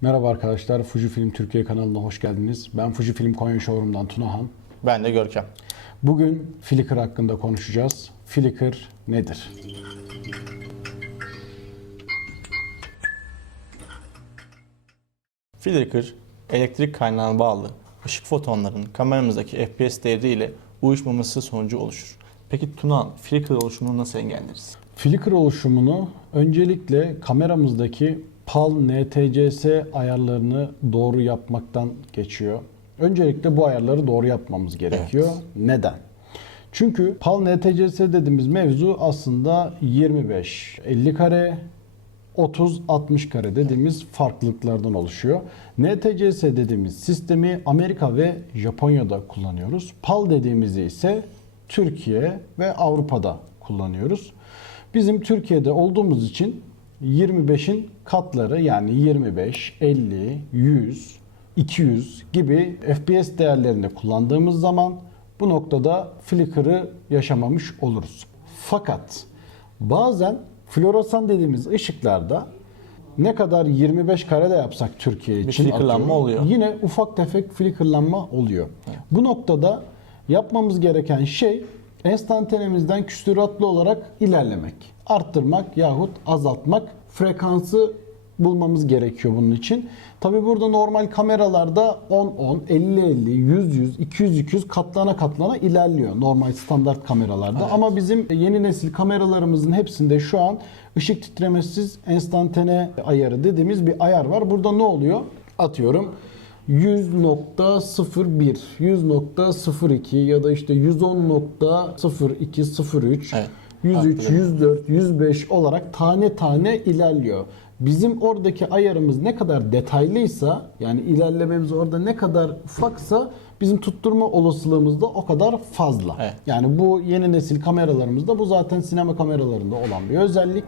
Merhaba arkadaşlar, Fujifilm Türkiye kanalına hoş geldiniz. Ben Fujifilm Konya Showroom'dan Tunahan. Ben de Görkem. Bugün Flickr hakkında konuşacağız. Flickr nedir? Flickr, elektrik kaynağına bağlı ışık fotonlarının kameramızdaki FPS değeri ile uyuşmaması sonucu oluşur. Peki Tunan, Flickr oluşumunu nasıl engelleriz? Flickr oluşumunu öncelikle kameramızdaki PAL NTCS ayarlarını doğru yapmaktan geçiyor. Öncelikle bu ayarları doğru yapmamız gerekiyor. Neden? Çünkü PAL NTCS dediğimiz mevzu aslında 25 50 kare 30-60 kare dediğimiz farklılıklardan oluşuyor. NTCS dediğimiz sistemi Amerika ve Japonya'da kullanıyoruz. PAL dediğimizi ise Türkiye ve Avrupa'da kullanıyoruz. Bizim Türkiye'de olduğumuz için 25'in katları yani 25, 50, 100, 200 gibi FPS değerlerinde kullandığımız zaman bu noktada flicker'ı yaşamamış oluruz. Fakat bazen floresan dediğimiz ışıklarda ne kadar 25 kare de yapsak Türkiye için flickerlanma atıyorum, oluyor. Yine ufak tefek flickerlanma oluyor. Bu noktada yapmamız gereken şey enstantanemizden küsuratlı olarak ilerlemek. Arttırmak yahut azaltmak frekansı bulmamız gerekiyor bunun için. Tabi burada normal kameralarda 10-10, 50-50, 100-100, 200-200 katlana katlana ilerliyor normal standart kameralarda. Ama bizim yeni nesil kameralarımızın hepsinde şu an ışık titremesiz enstantane ayarı dediğimiz bir ayar var. Burada ne oluyor? Atıyorum 100.01, 100.02 ya da işte 110.0203, Evet. 103, Farklı. 104, 105 olarak tane tane ilerliyor. Bizim oradaki ayarımız ne kadar detaylıysa yani ilerlememiz orada ne kadar ufaksa bizim tutturma olasılığımız da o kadar fazla. Evet. Yani bu yeni nesil kameralarımızda bu zaten sinema kameralarında olan bir özellik.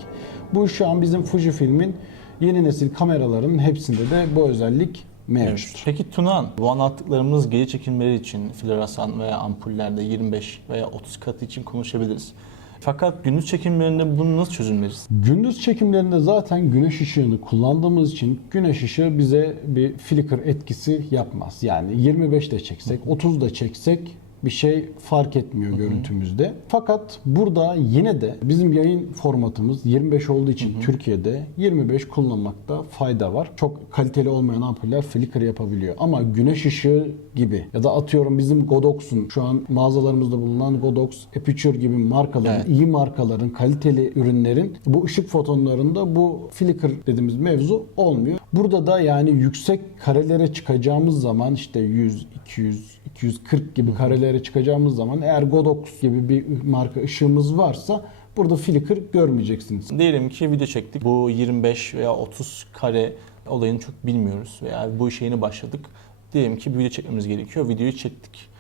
Bu şu an bizim Fujifilm'in yeni nesil kameralarının hepsinde de bu özellik mevcut. Peki Tunan, bu anlattıklarımız gece çekimleri için floresan veya ampullerde 25 veya 30 katı için konuşabiliriz. Fakat gündüz çekimlerinde bunu nasıl çözümleriz? Gündüz çekimlerinde zaten güneş ışığını kullandığımız için güneş ışığı bize bir flicker etkisi yapmaz. Yani 25 de çeksek, 30 da çeksek bir şey fark etmiyor görüntümüzde. Fakat burada yine de bizim yayın formatımız 25 olduğu için Türkiye'de 25 kullanmakta fayda var. Çok kaliteli olmayan ampuller flicker yapabiliyor. Ama güneş ışığı gibi ya da atıyorum bizim Godox'un şu an mağazalarımızda bulunan Godox, Aperture gibi markaların, Evet. iyi markaların, kaliteli ürünlerin bu ışık fotonlarında bu flicker dediğimiz mevzu olmuyor. Burada da yani yüksek karelere çıkacağımız zaman işte 100, 200, 240 gibi karelere çıkacağımız zaman eğer Godox gibi bir marka ışığımız varsa burada flicker görmeyeceksiniz. Diyelim ki video çektik. Bu 25 veya 30 kare olayını çok bilmiyoruz veya bu işe yeni başladık. Diyelim ki bir video çekmemiz gerekiyor. Videoyu çektik.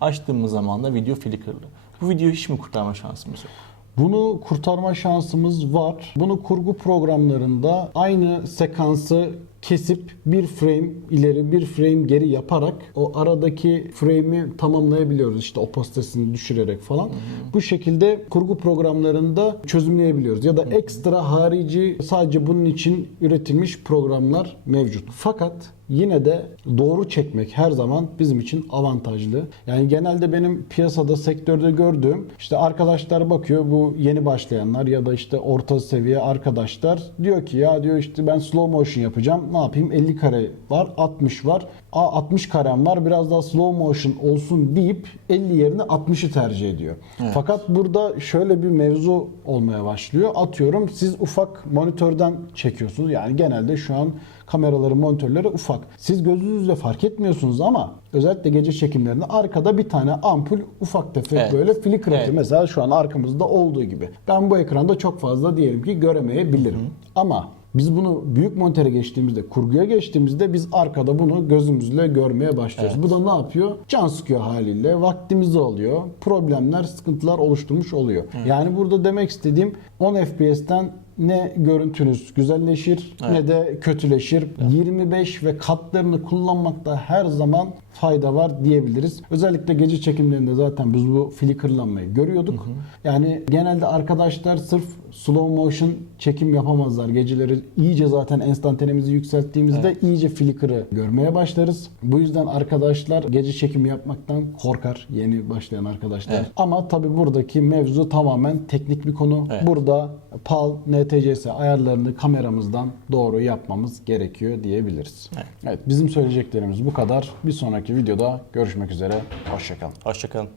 Açtığımız zaman da video flickerlı. Bu videoyu hiç mi kurtarma şansımız yok? Bunu kurtarma şansımız var. Bunu kurgu programlarında aynı sekansı kesip bir frame ileri bir frame geri yaparak o aradaki frame'i tamamlayabiliyoruz. İşte opasitesini düşürerek falan. Bu şekilde kurgu programlarında çözümleyebiliyoruz. Ya da ekstra harici sadece bunun için üretilmiş programlar mevcut. Fakat yine de doğru çekmek her zaman bizim için avantajlı. Yani genelde benim piyasada, sektörde gördüğüm işte arkadaşlar bakıyor bu yeni başlayanlar ya da işte orta seviye arkadaşlar diyor ki ya diyor işte ben slow motion yapacağım. Ne yapayım? 50 kare var, 60 var. Aa 60 karem var. Biraz daha slow motion olsun deyip 50 yerine 60'ı tercih ediyor. Fakat burada şöyle bir mevzu olmaya başlıyor. Atıyorum siz ufak monitörden çekiyorsunuz. Yani genelde şu an kameraların monitörleri ufak. Siz gözünüzle fark etmiyorsunuz ama özellikle gece çekimlerinde arkada bir tane ampul ufak tefek Evet. böyle flicker Evet. Mesela şu an arkamızda olduğu gibi. Ben bu ekranda çok fazla diyelim ki göremeyebilirim. Ama biz bunu büyük monitöre geçtiğimizde, kurguya geçtiğimizde biz arkada bunu gözümüzle görmeye başlıyoruz. Bu da ne yapıyor? Can sıkıyor haliyle. Vaktimizi alıyor. Problemler, sıkıntılar oluşturmuş oluyor. Yani burada demek istediğim 10 FPS'ten ne görüntünüz güzelleşir ne de kötüleşir. 25 ve katlarını kullanmakta her zaman fayda var diyebiliriz. Özellikle gece çekimlerinde zaten biz bu flickerlanmayı görüyorduk. Yani genelde arkadaşlar sırf slow motion çekim yapamazlar. Geceleri iyice zaten enstantanemizi yükselttiğimizde iyice flicker'ı görmeye başlarız. Bu yüzden arkadaşlar gece çekimi yapmaktan korkar yeni başlayan arkadaşlar. Evet. Ama tabii buradaki mevzu tamamen teknik bir konu. Evet. Burada PAL, NTCS ayarlarını kameramızdan doğru yapmamız gerekiyor diyebiliriz. Evet. evet bizim söyleyeceklerimiz bu kadar. Bir sonraki videoda görüşmek üzere. Hoşçakalın. Hoşçakalın.